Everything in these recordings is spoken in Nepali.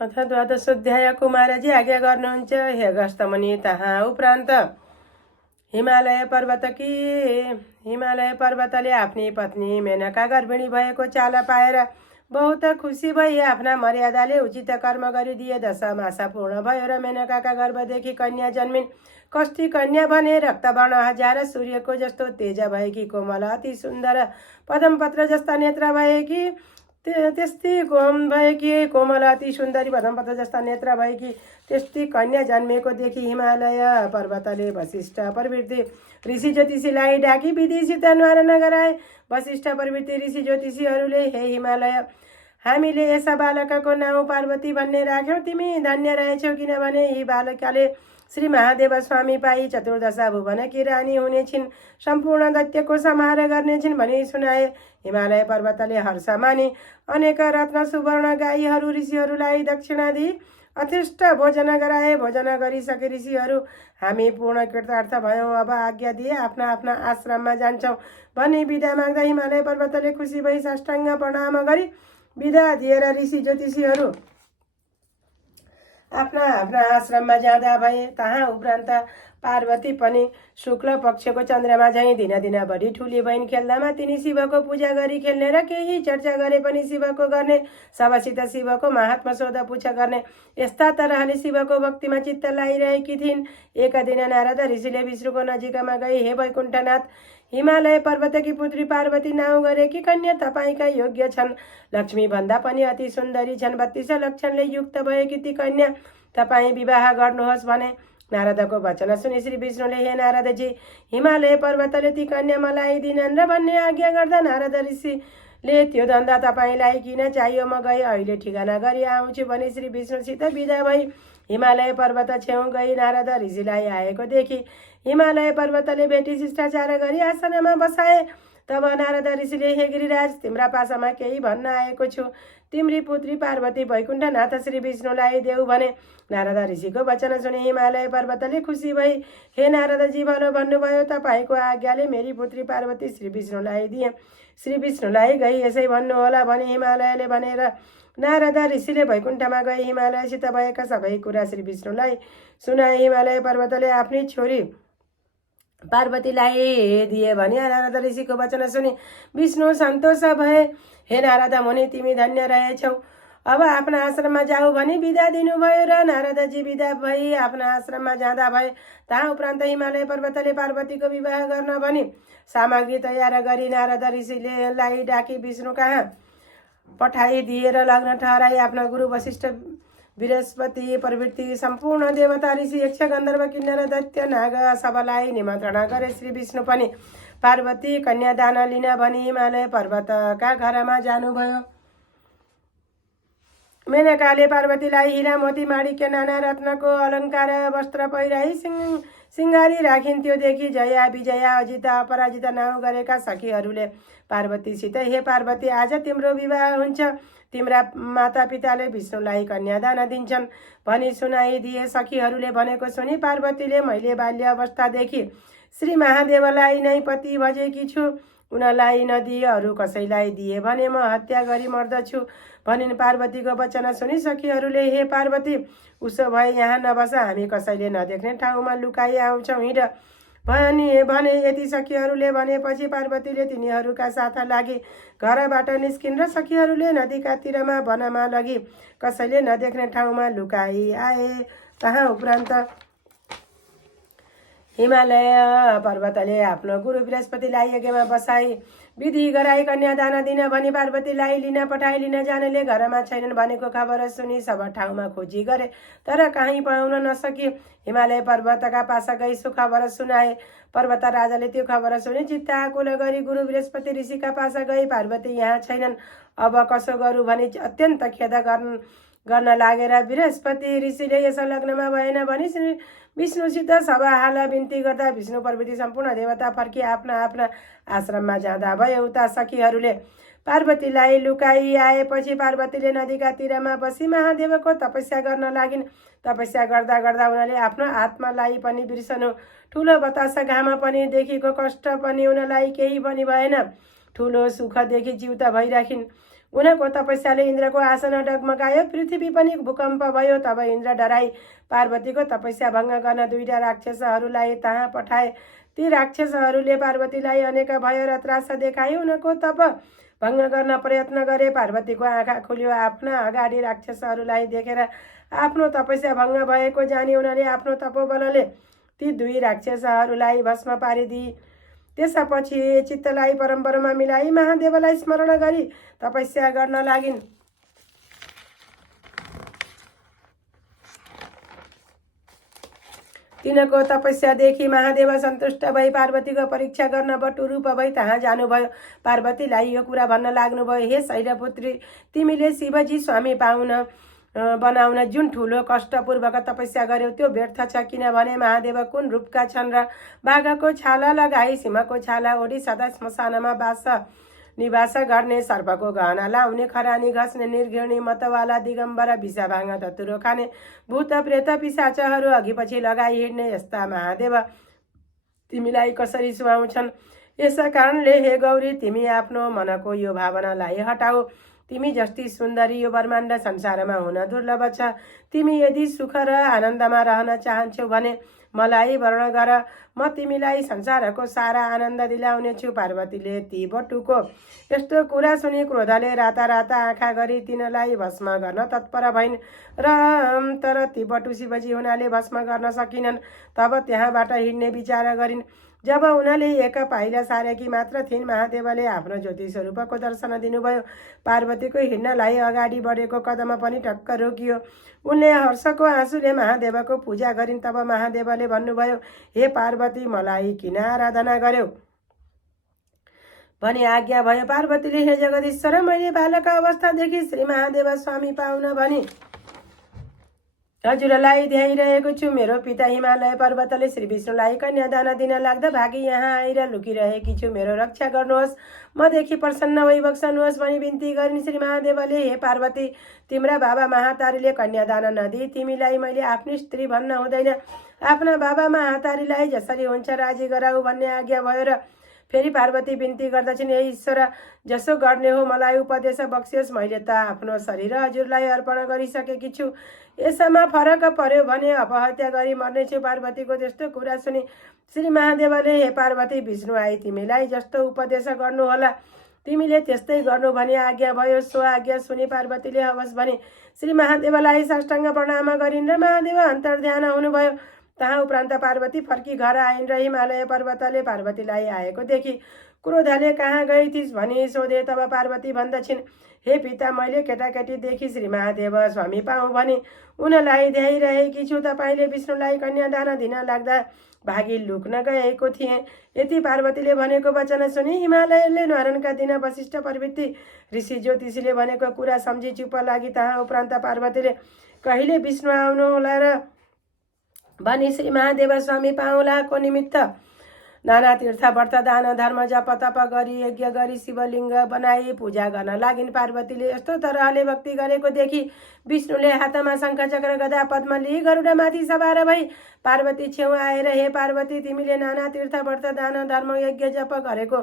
अथ द्वादशोऽध्याय कुमारजी आज्ञा गर्नुहुन्छ हे अगस्त्यमुनि। तहाँ उपरान्त हिमालय पर्वतले आफ्नी पत्नी मेनका गर्भिणी भएको चाला पाएर बहुत खुसी भई आफ्ना मर्यादाले उचित कर्म गरिदिए। 10 मास पूर्ण भयो र मेनकाका गर्भदेखि कन्या जन्मिन्। कष्टी कन्या भने रक्तवर्ण हजार सूर्यको जस्तो तेज भएकी, कोमल अति सुन्दर पदमपत्र जस्ता नेत्र भएकी, त्यस्तै भएकी कोमल अति सुन्दरी पदमपत्र जस्ता नेत्र भएकी त्यस्तै कन्या जन्मेको देखि हिमालय पर्वतले वशिष्ठ प्रवृत्ति ऋषि ज्योतिषीलाई डाकी विधिसित न्वारन गराए। वशिष्ठ प्रवृत्ति ऋषि ज्योतिषीहरूले, हे हिमालय, हामीले यस बालकको नाउँ पार्वती भन्ने राख्यौँ। तिमी धन्य रहेछौ, किनभने यी बालकले श्री महादेव स्वामी पाई चतुर्दशा भुवन की रानी हुनेछिन्, सम्पूर्ण दैत्यको संहार गर्नेछिन् भनी सुनाए। हिमालय पर्वतले हर्ष माने अनेक रत्न सुवर्ण गाईहरू ऋषिहरूलाई दक्षिणा दिई अथिष्ट भोजन गराए। भोजन गरिसके ऋषिहरू, हामी पूर्ण कृतार्थ भयौँ, अब आज्ञा दिए आफ्ना आफ्ना आश्रममा जान्छौँ भनी बिदा माग्दा हिमालय पर्वतले खुसी भई साष्टाङ्ग प्रणाम गरी बिदा दिएर ऋषि ज्योतिषीहरू आफ्ना आफ्ना आश्रममा जाँदा भए। तहाँ उपरान्त पार्वती पनि शुक्ल पक्षको चन्द्रमा झैँ दिन दिन बढी ठुली भइन्। खेल्दामा तिनी शिवको पूजा गरी खेल्ने र केही चर्चा गरे पनि शिवको गर्ने, सबसित शिवको महात्मा सोधपुछ गर्ने, यस्ता तरहले शिवको भक्तिमा चित्त लागिरहेकी थिइन्। एक दिन नारद ऋषिले विष्णुको नजिकमा गई, हे वैकुण्ठनाथ, हिमालय पर्वतकी पुत्री पार्वती नाउँ गरेकी कन्या तपाईँका योग्य छन्। लक्ष्मी भन्दा पनि अति सुन्दरी छन्। 32 लक्षणले युक्त भएकी ती कन्या तपाईँ विवाह गर्नुहोस् भने। नारदको वचन सुनि श्री विष्णुले, हे नारदजी, हिमालय पर्वतले ती कन्या मलाई दिनन् र भन्ने आज्ञा गर्दा नारद ऋषिले, त्यो धन्दा तपाईँलाई किन चाहियो, म गई अहिले ठिगाना गरी आउँछु भने श्री विष्णुसित बिदा भई हिमालय पर्वत छेउ गई। नारद ऋषिलाई आएको देखि हिमालय पर्वतले भेटी शिष्टाचार गरी आसनमा बसाए। तब नारद ऋषिले, हे गिरिराज, तिम्रा पासामा केही भन्न आएको छु। तिम्री पुत्री पार्वती वैकुण्ठनाथ श्री विष्णुलाई देऊ भने। नारद ऋषिको वचन सुनि हिमालय पर्वतले खुसी भई, हे नारदजी, भलो भन्नुभयो, तपाईँको आज्ञाले मेरी पुत्री पार्वती श्री विष्णुलाई दिए। श्री विष्णुलाई गई यसै भन्नुहोला भने हिमालयले भनेर नारद ऋषिले वैकुण्ठमा गई हिमालयसित भएका सबै कुरा श्री विष्णुलाई सुनाए। हिमालय पर्वतले आफ्नी छोरी पार्वतीलाई दिए भने नारद ऋषिको वचन सुनि विष्णु सन्तोष भए। हे नारद मुनि, तिमी धन्य रहेछौ, अब आफ्ना आश्रममा जाऊ भनी बिदा दिनुभयो र नारदजी बिदा भई आफ्ना आश्रममा जाँदा भए। तहाँ उपरान्त हिमालय पर्वतले पार्वतीको विवाह गर्न भनी सामग्री तयार गरी नारद ऋषिलाई डाकी विष्णु कहाँ पठाइदिएर लग्न ठहराई। आफ्ना गुरु वशिष्ठ, बृहस्पति प्रवृत्ति सम्पूर्ण देवता ऋषि यक्ष गन्धर्व किन्नर दैत्य नाग सबलाई निमन्त्रणा गरे। श्री विष्णु पनि पार्वती कन्यादान लिन भनी हिमालय पर्वतका घरमा जानुभयो। मेनकाले पार्वतीलाई हिरा मोती माणिक्य नाना रत्नको अलङ्कार वस्त्र पहिराई सिंगारी राखिन्। त्यो देखि जया, विजया, अजिता, अपराजिता नाउँ गरेका सखीहरूले पार्वतीसित, हे पार्वती, आज तिम्रो विवाह हुन्छ, तिम्रा माता पिताले विष्णुलाई कन्यादान दिन्छन् भनी सुनाइदिए। सखीहरूले भनेको सुनि पार्वतीले, मैले बाल्य अवस्थादेखि श्री महादेवलाई नै पति भजेकी छु, उनलाई नदिए अरू कसैलाई दिए भने म हत्या गरी मर्दछु भनिन्। पार्वतीको वचन सुनि सखीहरूले, हे पार्वती, उसो भए यहाँ नबस, हामी कसैले नदेख्ने ठाउँमा लुकाई आउँछौँ, हिँड भने। यति सखीहरूले भनेपछि पार्वतीले तिनीहरूका साथ लागि घरबाट निस्किन् र सखीहरूले नदीका तिरमा वनमा लगी कसैले नदेख्ने ठाउँमा लुकाई आए। तहाँ उपरान्त हिमालय पर्वतले आफ्नो गुरु बृहस्पतिलाई यज्ञमा बसाई विधि गराई कन्यादान दिन भनी पार्वतीलाई लिन पठाई। लिन जानेले घरमा छैनन् भनेको खबर सुनि सब ठाउँमा खोजी गरे, तर कहीँ पाउन नसकी। हिमालय पर्वतका पासा गई सो खबर सुनाए। पर्वत राजाले त्यो खबर सुनि चित्त आकुल गरी गुरु बृहस्पति ऋषिका पासा गई, पार्वती यहाँ छैनन्, अब कसो गरू भनी अत्यन्त खेद गर्न लागेर बृहस्पति ऋषिले यस लग्नमा भएन भनी विष्णुसित सभा हाल बिन्ती गर्दा विष्णु प्रवृत्ति सम्पूर्ण देवता फर्की आफ्ना आफ्ना आश्रममा जाँदा भए। उता सखीहरूले पार्वतीलाई लुकाई आएपछि पार्वतीले नदीका तिरमा बसी महादेवको तपस्या गर्न लागिन्। तपस्या गर्दा गर्दा उनले आफ्नो आत्मालाई पनि बिर्सनु। ठुलो बतासा घाम पनि देखिको कष्ट पनि उनलाई केही पनि भएन। ठुलो सुखदेखि जिउता भइराखिन्। उनको तपस्याले इन्द्रको आसन डगमगायो, पृथ्वी पनि भूकम्प भयो। तब इन्द्र डराई पार्वतीको तपस्या भङ्ग गर्न 2टा राक्षसहरूलाई तहाँ पठाए। ती राक्षसहरूले पार्वतीलाई अनेक भय र त्रास देखाए। उनको तप भङ्ग गर्न प्रयत्न गरे। पार्वतीको आँखा खुल्यो। आफ्ना अगाडि राक्षसहरूलाई देखेर आफ्नो तपस्या भङ्ग भएको जानी उनले आफ्नो तपोबलले ती 2 राक्षसहरूलाई भस्म पारिदिए। त्यसपछि चित्तलाई परम्परामा मिलाई महादेवलाई स्मरण गरी तपस्या गर्न लागिन्। तिनको तपस्यादेखि महादेव सन्तुष्ट भई पार्वतीको परीक्षा गर्न बटुरूप भई तहाँ जानुभयो। पार्वतीलाई यो कुरा भन्न लाग्नुभयो, हे शैलपुत्री, तिमीले शिवजी स्वामी बनाउन जुन ठुलो कष्टपूर्वक तपस्या गर्यो त्यो व्यर्थ छ। किनभने महादेव कुन रूपका छन् र बाघको छाला लगाई सिंहको छाला ओढी सदा श्मशानमा निवास गर्ने, सर्पको गहना लाउने, खरानी घस्ने, निर्घृणी मतवाला, दिगम्बर, विषा भाङ धतुरो खाने, भूत प्रेत पिशाचहरू अघिपछि लगाई हिँड्ने यस्ता महादेव तिमीलाई कसरी सुहाउँछन्? यसै कारणले हे गौरी, तिमी आफ्नो मनको यो भावनालाई हटाऊ। तिमी जस्ती सुन्दरी यो ब्रह्माण्ड संसारमा हुन दुर्लभ छ। तिमी यदि सुख र आनन्दमा रहन चाहन्छौ भने मलाई वर्ण गर, म तिमीलाई संसारको सारा आनन्द दिलाउने छु। पार्वतीले ती बटुको यस्तो कुरा सुनि क्रोधले राता राता आँखा गरी तिनलाई भस्म गर्न तत्पर भइन् तर ती बटु शिवजी हुनाले भस्म गर्न सकिनन्। तब त्यहाँबाट हिँड्ने विचार गरिन्। जब उनले एक पाइला सारेकी मात्र थिइन्, महादेवले आफ्नो ज्योति स्वरूपको दर्शन दिनुभयो। पार्वतीको हिँड्नलाई अगाडि बढेको कदम पनि टक्क रोकियो। उनले हर्षको आँसुले महादेवको पूजा गरिन्। तब महादेवले भन्नुभयो, हे पार्वती, मलाई किन आराधना गर्यौ भनी आज्ञा भयो। पार्वतीले, हे जगदीश्वर, मैले बालक अवस्थादेखि श्री महादेव स्वामी पाउन भनी हजुरलाई ध्याइरहेको छु। मेरो पिता हिमालय पर्वतले श्री विष्णुलाई कन्यादान दिन लाग्दा भागी यहाँ आएर लुकिरहेकी छु। मेरो रक्षा गर्नुहोस्, मदेखि प्रसन्न भई बक्सनुहोस् भनी बिन्ती गरिन्। श्री महादेवले, हे पार्वती, तिम्रा बाबा महातारीले कन्यादान नदिई तिमीलाई मैले आफ्नी स्त्री भन्न हुँदैन। आफ्ना बाबा महातारीलाई जसरी हुन्छ राजी गराऊ भन्ने आज्ञा भयो। र फेरि पार्वती बिन्ती गर्दछिन्, हे ईश्वर, जसो गर्ने हो मलाई उपदेश बक्सियोस्। मैले त आफ्नो शरीर हजुरलाई अर्पण गरिसकेकी छु। यसमा फरक पर्यो भने अपहत्या गरी मर्नेछु। पार्वतीको त्यस्तो कुरा सुनि श्री महादेवले, हे पार्वती, विष्णु आई तिमीलाई जस्तो उपदेश गर्नुहोला तिमीले त्यस्तै गर्नु भनी आज्ञा भयो। सो आज्ञा सुनि पार्वतीले हवस् भनी श्री महादेवलाई साष्टाङ्ग प्रणाम गरिन् र महादेव अन्तर्ध्यान हुनुभयो। तहाँ उपरान्त पार्वती फर्की घर आइन् र हिमालय पर्वतले पार्वतीलाई आएको देखि क्रोधले कहाँ गई थिइस् भनी सोधे। तब पार्वती भन्दछिन्, हे पिता, मैले केटाकेटीदेखि श्री महादेव स्वामी पाऊँ भनी उनलाई ध्याइरहेकी छु। तपाईँले विष्णुलाई कन्यादान दिन लाग्दा भागी लुक्न गएको थिएँ। यति पार्वतीले भनेको वचन सुनि हिमालयले न्वारानका दिन वशिष्ठ प्रवृत्ति ऋषि ज्योतिषीले भनेको कुरा सम्झी चुप लागि। तहाँ उपरान्त पार्वतीले कहिले विष्णु आउनुहोला र भनी श्री महादेव स्वामी पाउलाको निमित्त नाना तीर्थ व्रत दान धर्म जप तप गरी यज्ञ गरी शिवलिङ्ग बनाई पूजा गर्न लागिन्। पार्वतीले यस्तो तरहले भक्ति गरेको देखि विष्णुले हातमा शङ्ख चक्र गदा पद्म लिई गरुडमाथि सवार भई पार्वती छेउ आएर, हे पार्वती, तिमीले नाना तीर्थ व्रत दान धर्म यज्ञ जप गरेको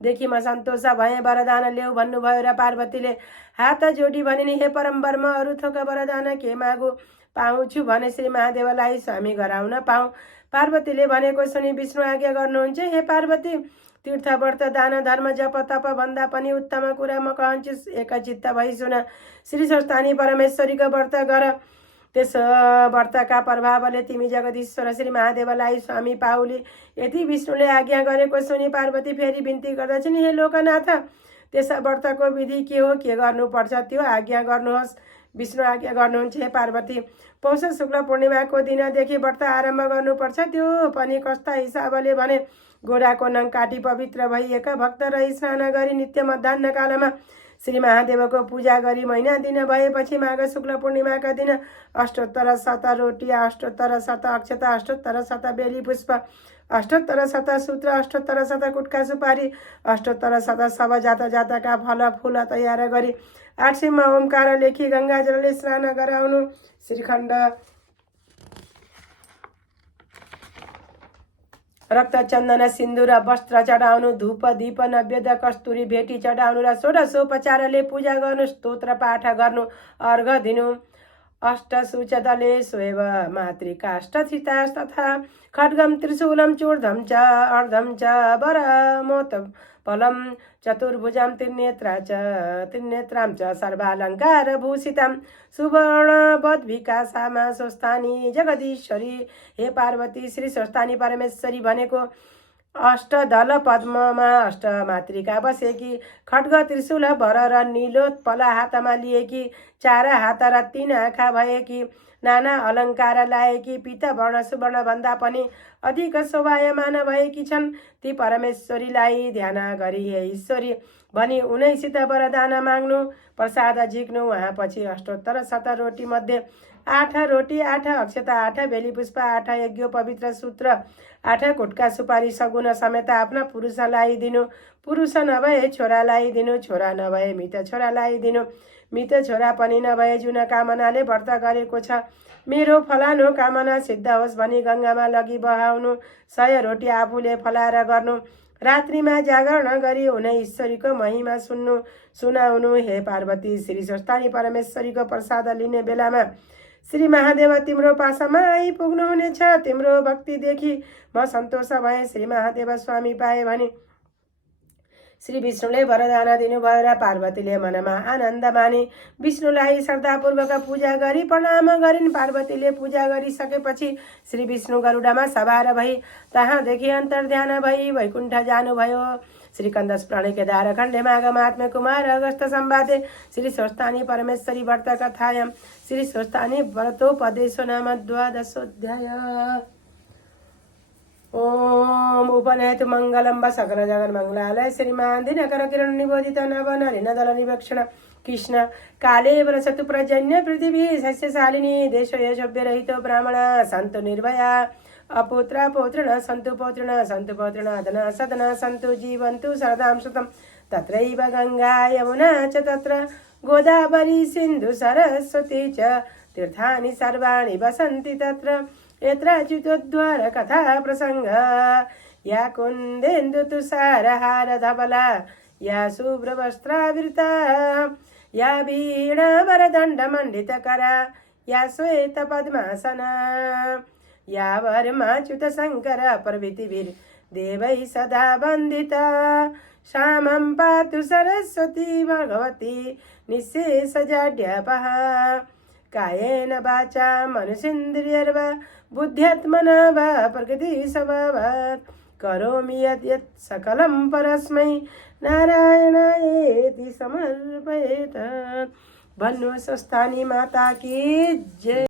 देखि म सन्तोष भए, वरदान ल्याऊ भन्नुभयो। र पार्वतीले हात जोडी भनिन्, हे परम ब्रह्म, अरू थोक वरदान के मागु पाउँछु भने श्री महादेवलाई स्वामी गराउन पाऊँ। पार्वतीले भनेको सुनि विष्णु आज्ञा गर्नुहुन्छ, हे पार्वती, तीर्थ व्रत दान धर्म जप तप भन्दा पनि उत्तम कुरा म कहन्छु, एकचित्त भई सुन। श्री स्वस्थानी परमेश्वरीको व्रत गर। त्यस व्रतका प्रभावले तिमी जगदीश्वर श्री महादेवलाई स्वामी पाउली। यति विष्णुले आज्ञा गरेको सुनि पार्वती फेरि बिन्ती गर्दछिन्, हे लोकनाथ, त्यस व्रतको विधि के हो, के गर्नुपर्छ त्यो आज्ञा गर्नुहोस्। विष्णु आज्ञा गर्नुहुन्छ, हे पार्वती, पौष शुक्ल पूर्णिमाको दिनदेखि व्रत आरम्भ गर्नुपर्छ। त्यो पनि कस्ता हिसाबले भने घोडाको नङ काटी पवित्र भई एक भक्त रही स्नान गरी नित्य मध्याह्न कालमा श्री महादेवको पूजा गरी महिना दिन भएपछि माघ शुक्ल पूर्णिमाका दिन अष्टोत्तर शत रोटी, अष्टोत्तर शत अक्षता, अष्टोत्तर शत बेली पुष्प, अष्टोत्तर शत सूत्र, अष्टोत्तर शत कुटका सुपारी, अष्टोत्तर शत सब जात जातका फल फूल तयार गरी 8 सिंह ओमकार लेखी गङ्गाजलले स्नान गराउनु। श्रीखण्ड रक्त चन्दन सिन्दुर वस्त्र चढाउनु, धूप दीप नैवेद्य कस्तुरी भेटी चढाउनु र षोडशोपचारले पूजा गर्नु, स्तोत्र पाठ गर्नु, अर्घ दिनु। अष्टसूचदले स्वयं मातृकाष्ठथितास् तथा खड्गम त्रिशूलं चूर्धं च अर्धं च वरमोत फलं चतुर्भुजां त्रिनेत्रां च सर्वालङ्कारभूषितां सुवर्णवद्विकासामा स्वस्थानी जगदीश्वरी। हे पार्वती, श्री स्वस्थानी परमेश्वरी भनेको अष्टदल पद्ममा अष्टमातृका बसेकी, खड्ग त्रिशूल वर र नीलोत्पला हातमा लिएकी, 4 हात र 3 आँखा भएकी, नाना अलङ्कार लाएकी, पीत वर्ण सुवर्ण भन्दा पनि अधिक शोभायमान भएकी छन्। ती परमेश्वरीलाई ध्यान गरी हे ईश्वरी भनी उनैसित वरदान माग्नु, प्रसाद झिक्नु। उहाँ पछि अष्टोत्तर 7 रोटी मध्ये 8 रोटी, 8 अक्षता, 8 बेली पुष्प, 8 यज्ञ पवित्र सूत्र, 8 गुटका सुपारी सगुन समेत आफ्ना पुरुषलाई दिनु, पुरुष नभए छोरालाई दिनु, छोरा नभए मृत छोरालाई दिनु, मृत छोरा पनि नभए जुन कामनाले व्रत गरेको छ मेरो फलानु कामना सिद्ध होस् भनी गङ्गामा लगी बहाउनु। 100 रोटी आफूले फलाएर गर्नु, रात्रिमा जागरण गरी उनै ईश्वरीको महिमा सुनाउनु। हे पार्वती, श्री स्वस्थानी परमेश्वरीको प्रसाद लिने बेलामा श्री महादेव तिम्रो पासमा आइपुग्नुहुनेछ। तिम्रो भक्तिदेखि म सन्तोष भएँ, श्री महादेव स्वामी पाएँ भने श्री विष्णुले वरदान दिनुभयो र पार्वतीले मनमा आनन्द माने विष्णुलाई श्रद्धापूर्वक पूजा गरी प्रणाम गरिन्। पार्वतीले पूजा गरिसकेपछि श्री विष्णु गरुडमा सवार भई तहाँदेखि अन्तर्ध्यान भई वैकुण्ठ जानुभयो। श्री कंदस प्राणे केदार खण्डे माघमात्म्य कुमार अगस्त संवादे श्री स्वस्थानी परमेश्वरी व्रत कथायां श्री स्वस्थानी व्रतोपदेशो नाम 12 ओम उपनयतु मंगलम सकल जगन मंगलालय श्रीमान दिनकर किरण निबोधित नव नलिनदल निवेक्षण कृष्ण काले वरसतु प्रजन्य पृथिवी सस्यशालिनी देश यशभ्य रहितो ब्राह्मण सन्तु निर्भया अपुत्र पौत्रिण सन्तु पौत्रिण सन्तु पौत्रिण अधना सदना सन्तु जीवन्तु शरदां शतं तत्रैव गंगा यमुना च तत्र गोदावरी सिन्धु सरस्वती च तीर्थानि सर्वाणि वसन्ति तत्र यत्र चितोद्वार कथा प्रसंग या कुन्देन्दु तुषारहार धवला या शुभ्रवस्त्रावृता या वीणा वरदण्ड मण्डितकरा या श्वेत पद्मासना या वर्माच्युत शङ्कर प्रभृतिभिर् देवैः सदा वन्दिता श्यामं पातु सरस्वती भगवती निःशेषजाड्यापहा कायेन वाचा मनुषेन्द्रियर्वा बुद्ध्यात्मना वा प्रकृति स्वभावात् करोमि यत् सकलं परस्मै नारायणायेति समर्पयेत्। भन्नु स्वस्थानी माता की जय।